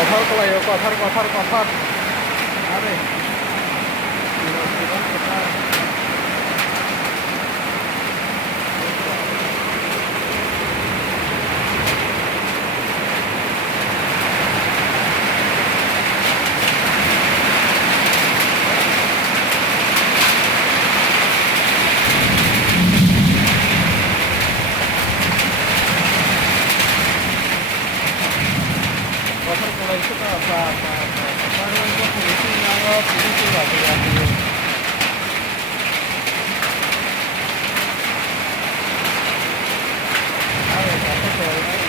কথার কলাই কথার কথার কথার আরে কথা কথার কলাই তো কথা পুলিশ নাঙ্গা পুলিশ লাগে আরে কথা কলাই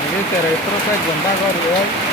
Ini terus ganda kor